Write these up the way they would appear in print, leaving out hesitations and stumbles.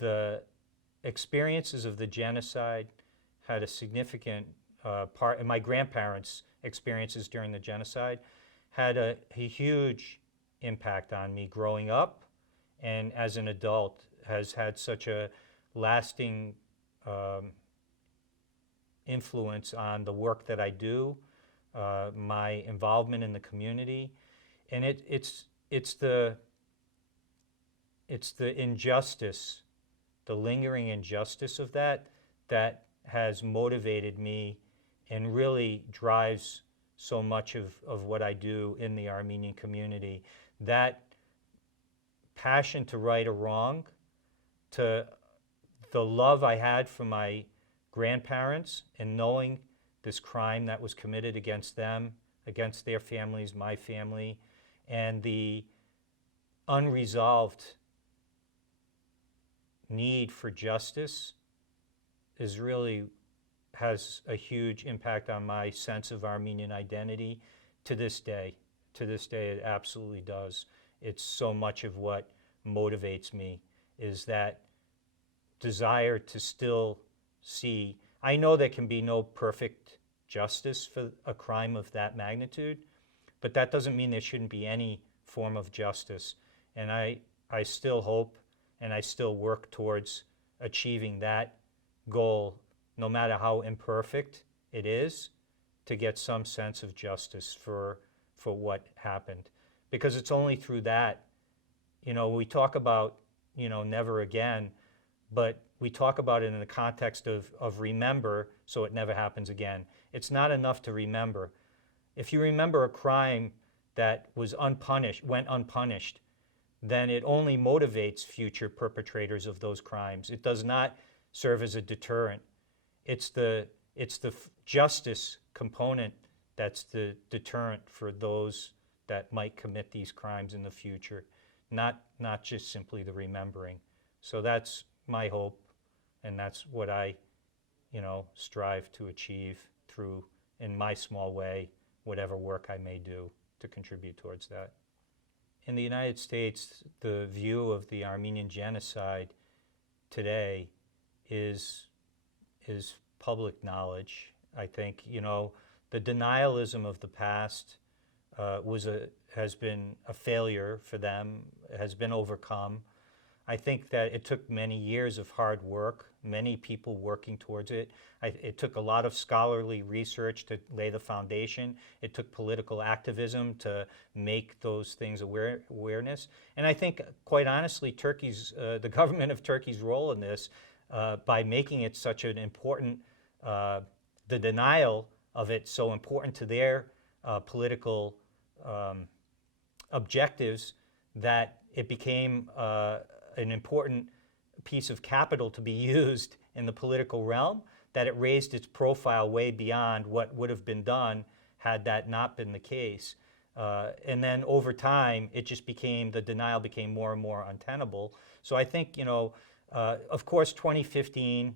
the experiences of the genocide had a significant part, and my grandparents' experiences during the genocide had a huge impact on me growing up, and as an adult has had such a lasting influence on the work that I do, my involvement in the community, and it's the injustice, the lingering injustice of that has motivated me and really drives so much of what I do in the Armenian community. That passion to right a wrong, to the love I had for my grandparents and knowing this crime that was committed against them, against their families, my family, and the unresolved need for justice has a huge impact on my sense of Armenian identity to this day. To this day, it absolutely does. It's so much of what motivates me, is that desire to still see. I know there can be no perfect justice for a crime of that magnitude, but that doesn't mean there shouldn't be any form of justice. And I still hope and I still work towards achieving that goal, no matter how imperfect it is, to get some sense of justice for what happened. Because it's only through that, we talk about, never again, but we talk about it in the context of remember so it never happens again. It's not enough to remember. If you remember a crime that was went unpunished, then it only motivates future perpetrators of those crimes. It does not serve as a deterrent. It's the justice component that's the deterrent for those that might commit these crimes in the future, not just simply the remembering. So that's my hope, and that's what I, strive to achieve through, in my small way, whatever work I may do to contribute towards that. In the United States, the view of the Armenian genocide today is public knowledge. I think, the denialism of the past has been a failure for them, has been overcome. I think that it took many years of hard work, many people working towards it. It took a lot of scholarly research to lay the foundation. It took political activism to make those things awareness. And I think, quite honestly, the government of Turkey's role in this, by making it such an important, the denial of it so important to their political objectives, that it became an important piece of capital to be used in the political realm, that it raised its profile way beyond what would have been done had that not been the case. And then over time, the denial became more and more untenable. So I think, of course, 2015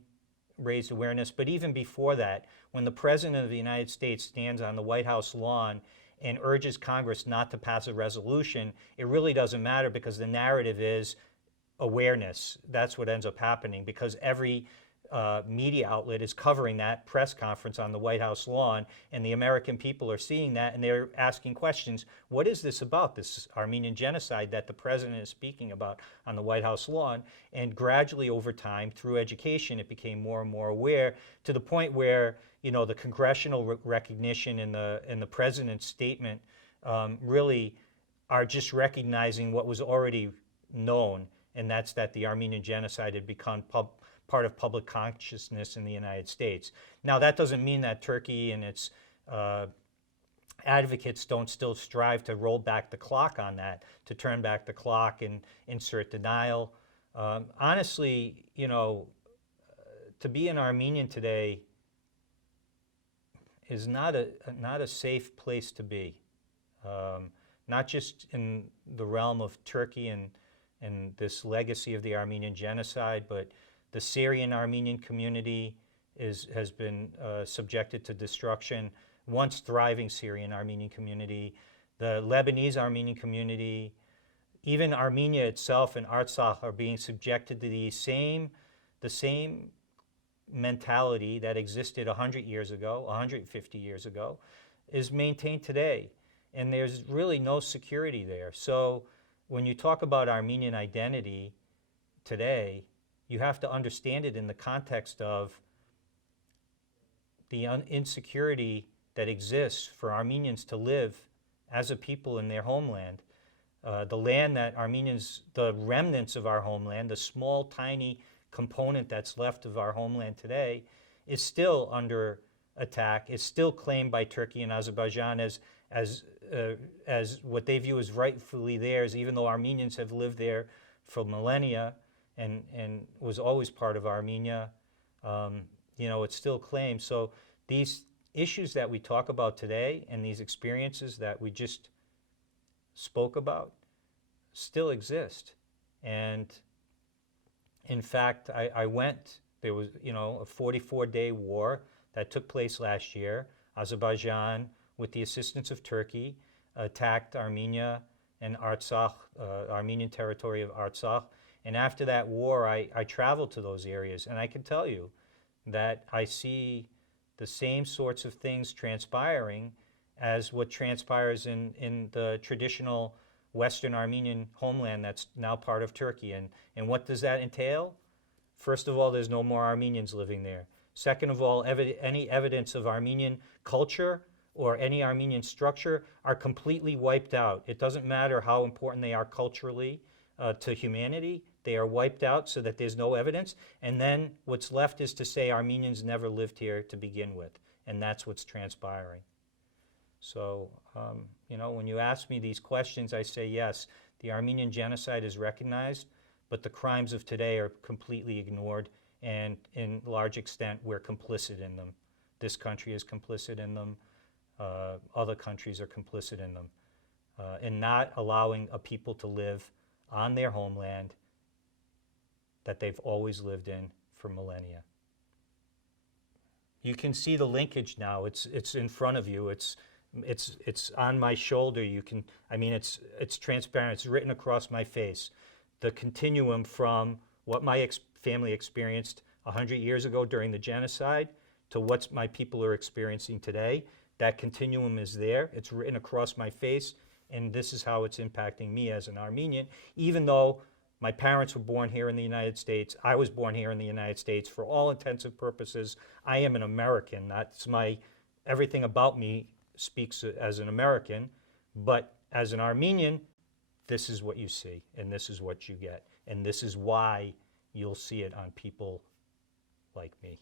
raised awareness, but even before that, when the President of the United States stands on the White House lawn and urges Congress not to pass a resolution, it really doesn't matter, because the narrative is awareness. That's what ends up happening, because every media outlet is covering that press conference on the White House lawn, and the American people are seeing that, and they're asking questions. What is this about, this Armenian genocide that the president is speaking about on the White House lawn? And gradually over time, through education, it became more and more aware, to the point where, the congressional recognition in the president's statement really are just recognizing what was already known, and that's that the Armenian genocide had become part of public consciousness in the United States. Now, that doesn't mean that Turkey and its advocates don't still strive to roll back the clock on that, to turn back the clock and insert denial. Honestly, to be an Armenian today is not a safe place to be. Not just in the realm of Turkey and this legacy of the Armenian genocide, but the Syrian Armenian community has been subjected to destruction, once thriving Syrian Armenian community, the Lebanese Armenian community, even Armenia itself and Artsakh are being subjected to the same mentality that existed 100 years ago, 150 years ago, is maintained today. And there's really no security there. So when you talk about Armenian identity today, you have to understand it in the context of the insecurity that exists for Armenians to live as a people in their homeland. The land that Armenians, the remnants of our homeland, the small, tiny component that's left of our homeland today, is still under attack. It's still claimed by Turkey and Azerbaijan as what they view as rightfully theirs, even though Armenians have lived there for millennia and was always part of Armenia. It's still claimed. So these issues that we talk about today and these experiences that we just spoke about still exist. And in fact, there was, a 44-day war that took place last year. Azerbaijan, with the assistance of Turkey, attacked Armenia and Artsakh, Armenian territory of Artsakh. And after that war, I traveled to those areas, and I can tell you that I see the same sorts of things transpiring as what transpires in the traditional Western Armenian homeland that's now part of Turkey. And what does that entail? First of all, there's no more Armenians living there. Second of all, any evidence of Armenian culture or any Armenian structure are completely wiped out. It doesn't matter how important they are culturally to humanity. They are wiped out so that there's no evidence. And then what's left is to say Armenians never lived here to begin with. And that's what's transpiring. So, when you ask me these questions, I say yes, the Armenian genocide is recognized, but the crimes of today are completely ignored, and in large extent, we're complicit in them. This country is complicit in them. Other countries are complicit in them, in not allowing a people to live on their homeland that they've always lived in for millennia. You can see the linkage now. It's in front of you. It's on my shoulder. It's transparent. It's written across my face. The continuum from what my family experienced 100 years ago during the genocide to what my people are experiencing today. That continuum is there. It's written across my face, and this is how it's impacting me as an Armenian, even though my parents were born here in the United States. I was born here in the United States. For all intensive purposes, I am an American. Everything about me speaks as an American, but as an Armenian, this is what you see, and this is what you get, and this is why you'll see it on people like me.